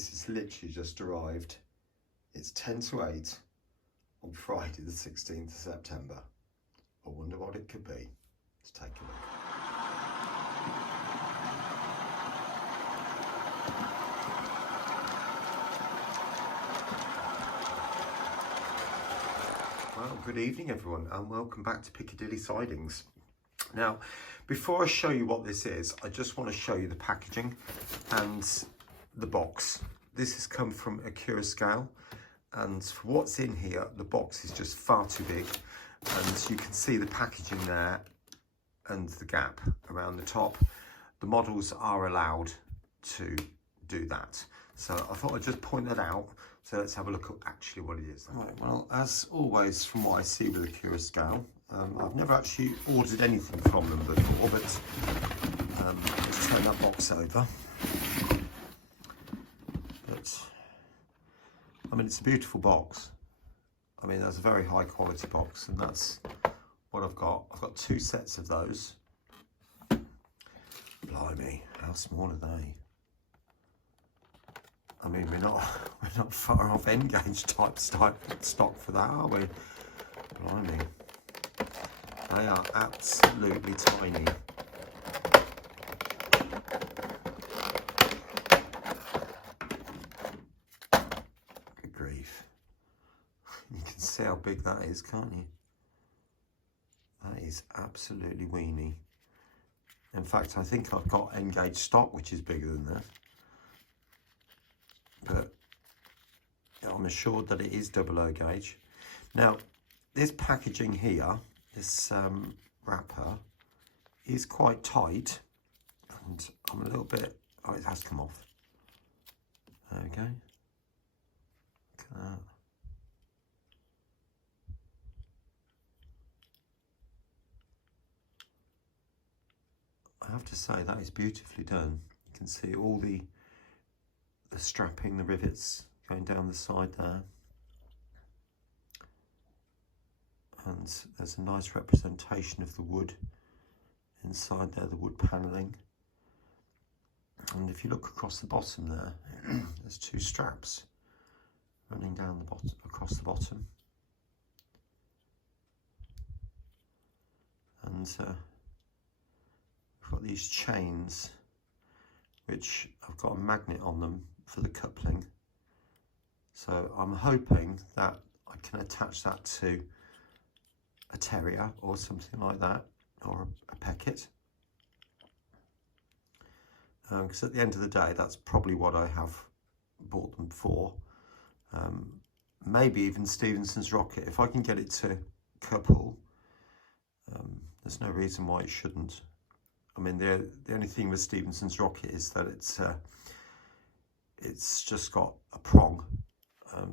This is literally just arrived. It's 10 to 8 on Friday the 16th of September. I wonder what it could be. Let's take a look. Well, good evening everyone, and welcome back to Piccadilly Sidings. Now, before I show you what this is, I just want to show you the packaging and the box. This has come from Accurascale, and for what's in here, the box is just far too big, and you can see the packaging there and the gap around the top. The models are allowed to do that, so I thought I'd just point that out. So let's have a look at actually what it is. Right, well, as always, from what I see with Accurascale, I've never actually ordered anything from them before, but let's turn that box over. But I mean, it's a beautiful box. I mean, that's a very high quality box, and that's what I've got. I've got 2 sets of those. Blimey, how small are they? I mean, we're not far off N-gauge type stock for that, are we? Blimey. They are absolutely tiny. Good grief. You can see how big that is, can't you? That is absolutely weeny. In fact, I think I've got N-gauge stock, which is bigger than that. But I'm assured that it is 00 gauge. Now, this packaging here, this wrapper, is quite tight, and I'm a little bit, oh, it has come off. There we go. Look at that. I have to say, that is beautifully done. You can see all the strapping, the rivets going down the side there, and there's a nice representation of the wood inside there, the wood panelling. And if you look across the bottom there, there's 2 straps running down the bottom, across the bottom, and we've got these chains which I've got a magnet on them for the coupling. So I'm hoping that I can attach that to a terrier or something like that, or a Peckett. Because at the end of the day, that's probably what I have bought them for. Maybe even Stevenson's Rocket. If I can get it to couple, there's no reason why it shouldn't. I mean, the only thing with Stevenson's Rocket is that it's just got a prong,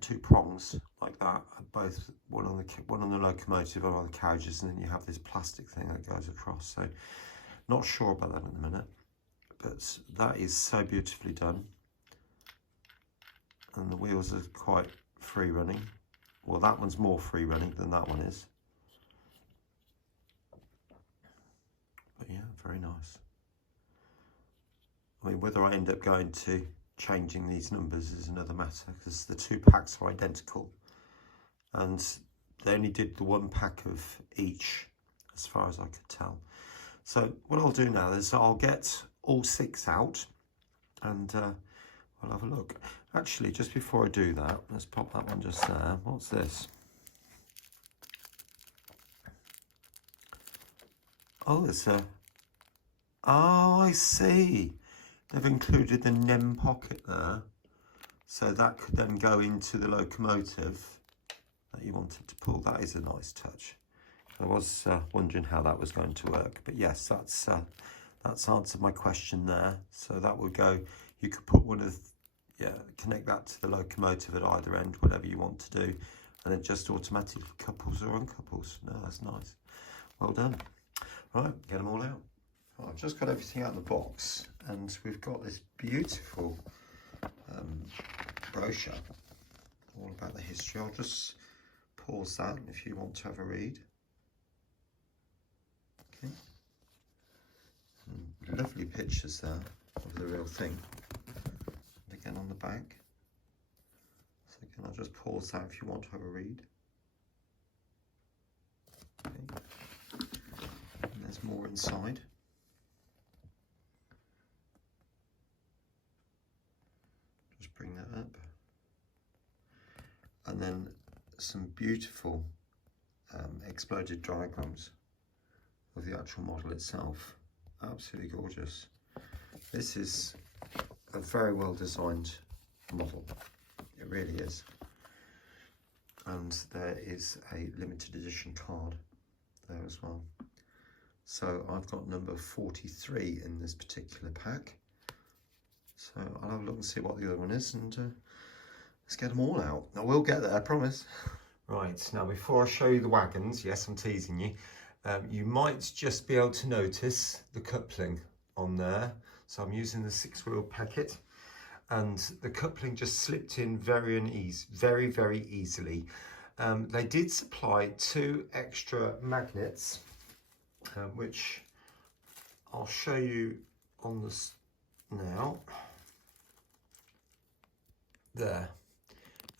2 prongs like that, both one on the locomotive, one on the carriages, and then you have this plastic thing that goes across. So, not sure about that at the minute, but that is so beautifully done, and the wheels are quite free running. Well, that one's more free running than that one is. But yeah, very nice. I mean, whether I end up going to changing these numbers is another matter, because the 2 packs are identical, and they only did the 1 pack of each, as far as I could tell. So what I'll do now is I'll get all 6 out, and I'll have a look. Actually, just before I do that, let's pop that one just there. What's this? Oh, it's a... Oh, I see. They've included the NEM pocket there, so that could then go into the locomotive that you wanted to pull. That is a nice touch. I was wondering how that was going to work, but yes, that's answered my question there. So that would go, you could put one of, connect that to the locomotive at either end, whatever you want to do, and it just automatically couples or uncouples. No, that's nice. Well done. Right, get them all out. Well, I've just got everything out of the box, and we've got this beautiful brochure all about the history. I'll just pause that if you want to have a read. Okay. And lovely pictures there of the real thing. And again on the back. So again, I'll just pause that if you want to have a read. Okay. And there's more inside. Just bring that up. And then some beautiful exploded diagrams of the actual model itself. Absolutely gorgeous. This is a very well designed model. It really is. And there is a limited edition card there as well. So I've got number 43 in this particular pack. So I'll have a look and see what the other one is, and let's get them all out. I will get there, I promise. Right, now before I show you the wagons, yes, I'm teasing you, you might just be able to notice the coupling on there. So I'm using the 6-wheel Packet, and the coupling just slipped in very easily. They did supply 2 extra magnets, which I'll show you on this now. There.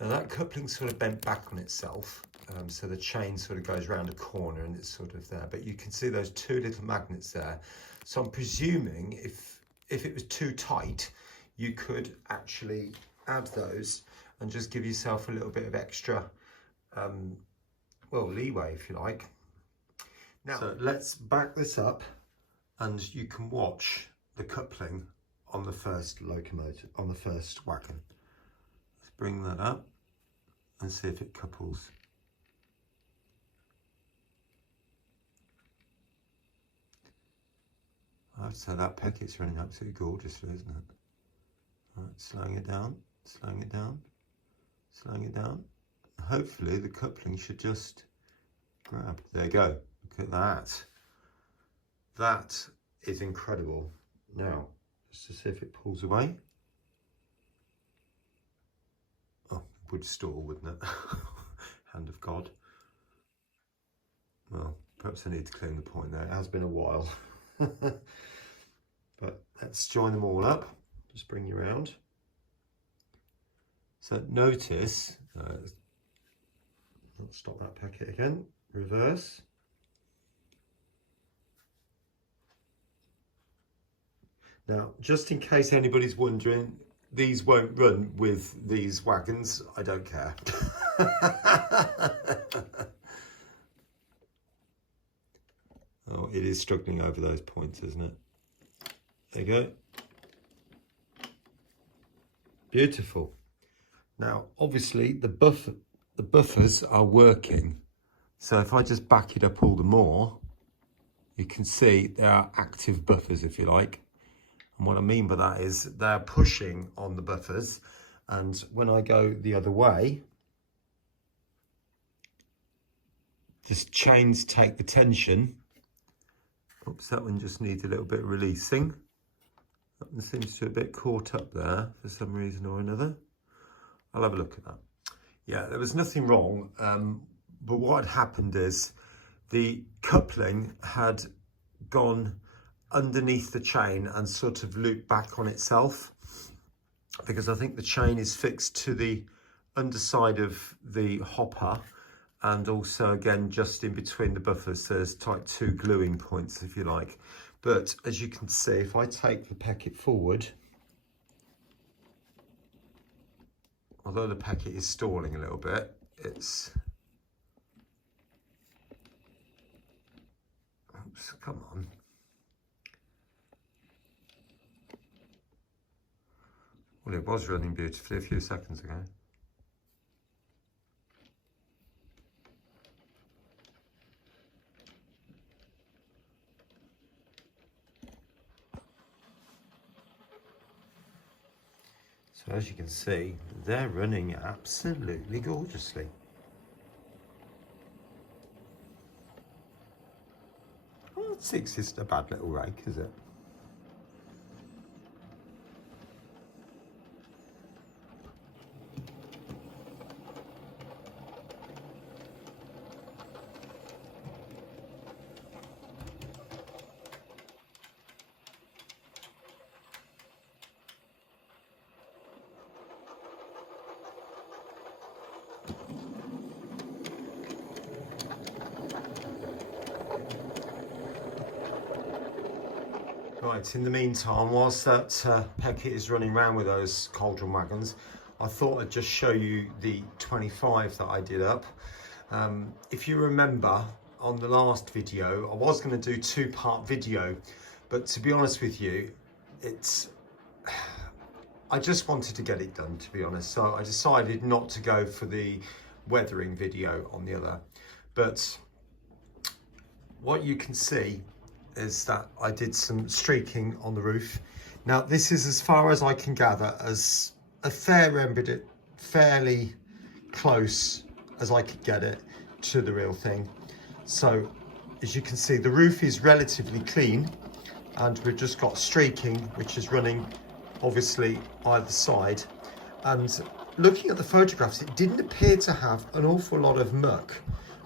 Now that coupling sort of bent back on itself, so the chain sort of goes around a corner and it's sort of there, but you can see those 2 little magnets there. So I'm presuming if it was too tight, you could actually add those and just give yourself a little bit of extra, well, leeway, if you like. Now, so let's back this up and you can watch the coupling on the first locomotive, on the first wagon. Let's bring that up and see if it couples. I have to say that Packet's running absolutely gorgeously, isn't it? Right, slowing it down, slowing it down, slowing it down. Hopefully the coupling should just grab. There you go. Look at that. That is incredible. Now, just to see if it pulls away. Oh, it would stall, wouldn't it? Hand of God. Well, perhaps I need to clean the point there. It has been a while. But let's join them all up. Just bring you around. So notice, let's stop that Packet again. Reverse. Now, just in case anybody's wondering, these won't run with these wagons. I don't care. Oh, it is struggling over those points, isn't it? There you go. Beautiful. Now, obviously, the buffers are working. So if I just back it up all the more, you can see there are active buffers, if you like. And what I mean by that is they're pushing on the buffers. And when I go the other way, just chains take the tension. Oops, that one just needs a little bit of releasing. That one seems to be a bit caught up there for some reason or another. I'll have a look at that. Yeah, there was nothing wrong, but what had happened is the coupling had gone underneath the chain and sort of looped back on itself, because I think the chain is fixed to the underside of the hopper, and also again just in between the buffers there's like 2 gluing points, if you like. But as you can see, if I take the Packet forward, although the Packet is stalling a little bit, it's, oops, come on. Well, it was running beautifully a few seconds ago. So as you can see, they're running absolutely gorgeously. Well, 6 isn't a bad little rake, is it? Right, in the meantime, whilst that Peckett is running around with those Chaldron wagons, I thought I'd just show you the 25 that I did up. If you remember on the last video, I was going to do two-part video, but to be honest with you, I just wanted to get it done, to be honest. So I decided not to go for the weathering video on the other. But what you can see is that I did some streaking on the roof. Now this is, as far as I can gather, as a fairly close as I could get it to the real thing. So as you can see, the roof is relatively clean, and we've just got streaking which is running obviously either side. And looking at the photographs, it didn't appear to have an awful lot of muck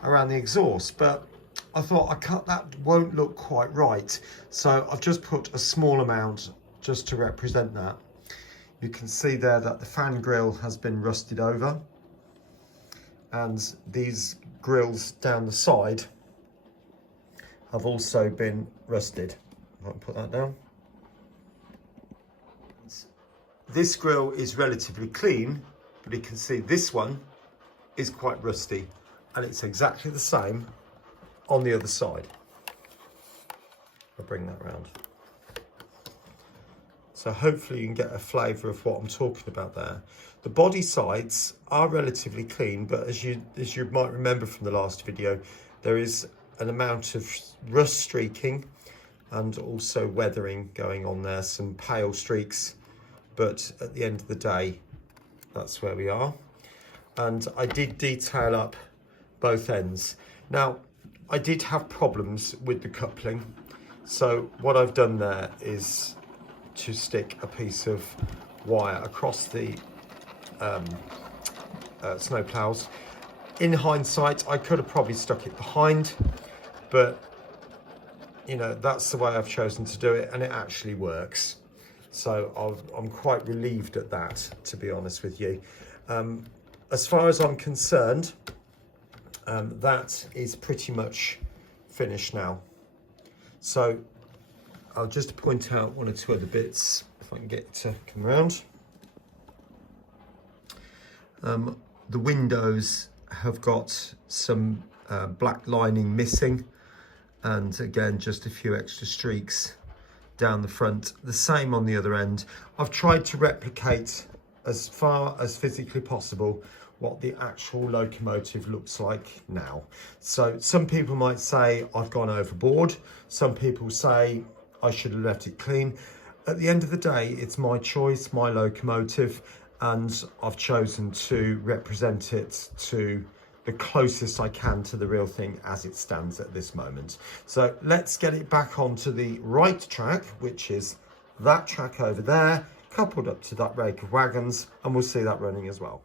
around the exhaust, but I thought that won't look quite right, so I've just put a small amount just to represent that. You can see there that the fan grille has been rusted over, and these grills down the side have also been rusted. I can put that down. This grille is relatively clean, but you can see this one is quite rusty, and it's exactly the same on the other side. I'll bring that round. So hopefully you can get a flavour of what I'm talking about there. The body sides are relatively clean, but as you might remember from the last video, there is an amount of rust streaking and also weathering going on there, some pale streaks, but at the end of the day, that's where we are. And I did detail up both ends. Now, I did have problems with the coupling, so what I've done there is to stick a piece of wire across the snow ploughs. In hindsight, I could have probably stuck it behind, but you know, that's the way I've chosen to do it, and it actually works. So I'm quite relieved at that, to be honest with you. As far as I'm concerned, that is pretty much finished now. So I'll just point out one or two other bits, if I can get it to come around. The windows have got some black lining missing, and again, just a few extra streaks down the front. The same on the other end. I've tried to replicate as far as physically possible what the actual locomotive looks like now. So some people might say I've gone overboard. Some people say I should have left it clean. At the end of the day, it's my choice, my locomotive, and I've chosen to represent it to the closest I can to the real thing as it stands at this moment. So let's get it back onto the right track, which is that track over there, coupled up to that rake of wagons, and we'll see that running as well.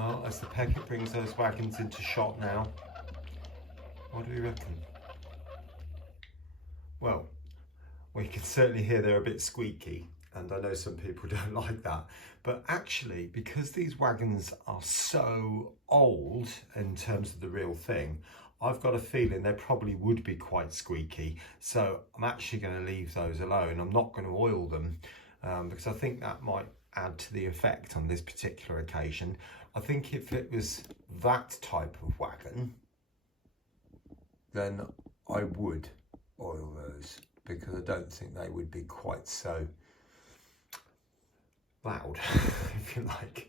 Well, as the Peckett brings those wagons into shot now, what do we reckon? Well, we can certainly hear they're a bit squeaky, and I know some people don't like that. But actually, because these wagons are so old in terms of the real thing, I've got a feeling they probably would be quite squeaky. So I'm actually going to leave those alone. I'm not going to oil them because I think that might add to the effect on this particular occasion. I think if it was that type of wagon, then I would oil those, because I don't think they would be quite so loud, if you like.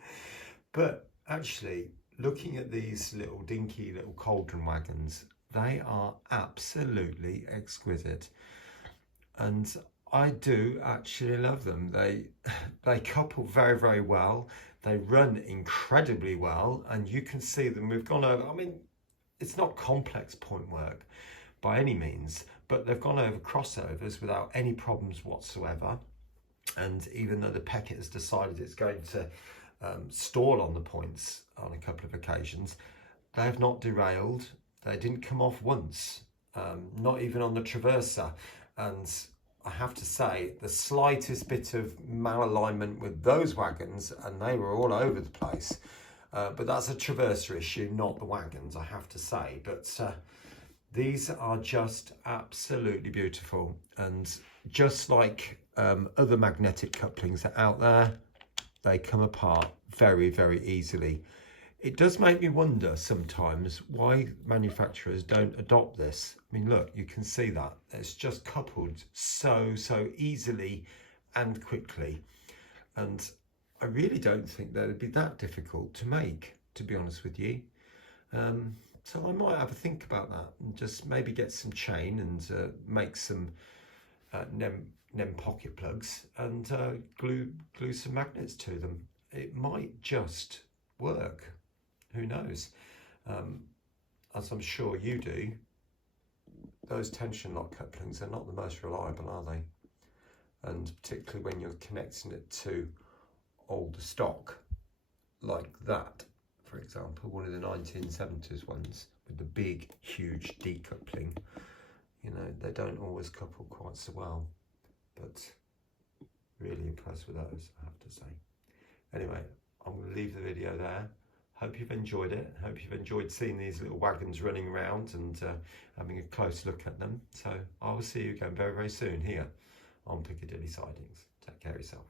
But actually, looking at these little dinky little cauldron wagons, they are absolutely exquisite, and I do actually love them. They couple very, very well. They run incredibly well, and you can see them. We've gone over, I mean, it's not complex point work by any means, but they've gone over crossovers without any problems whatsoever. And even though the Peckett has decided it's going to stall on the points on a couple of occasions, they have not derailed. They didn't come off once, not even on the traverser. And I have to say, the slightest bit of malalignment with those wagons, and they were all over the place. But that's a traverser issue, not the wagons, I have to say. But these are just absolutely beautiful. And just like other magnetic couplings that are out there, they come apart very, very easily. It does make me wonder sometimes why manufacturers don't adopt this. I mean, look, you can see that. It's just coupled so easily and quickly. And I really don't think that it'd be that difficult to make, to be honest with you. So I might have a think about that and just maybe get some chain and make some NEM pocket plugs and glue some magnets to them. It might just work. Who knows? As I'm sure you do, those tension lock couplings are not the most reliable, are they? And particularly when you're connecting it to older stock like that, for example, one of the 1970s ones with the big, huge decoupling, you know, they don't always couple quite so well. But really impressed with those, I have to say. Anyway, I'm going to leave the video there. Hope you've enjoyed it. Hope you've enjoyed seeing these little wagons running around and having a close look at them. So I will see you again very, very soon here on Piccadilly Sidings. Take care of yourself.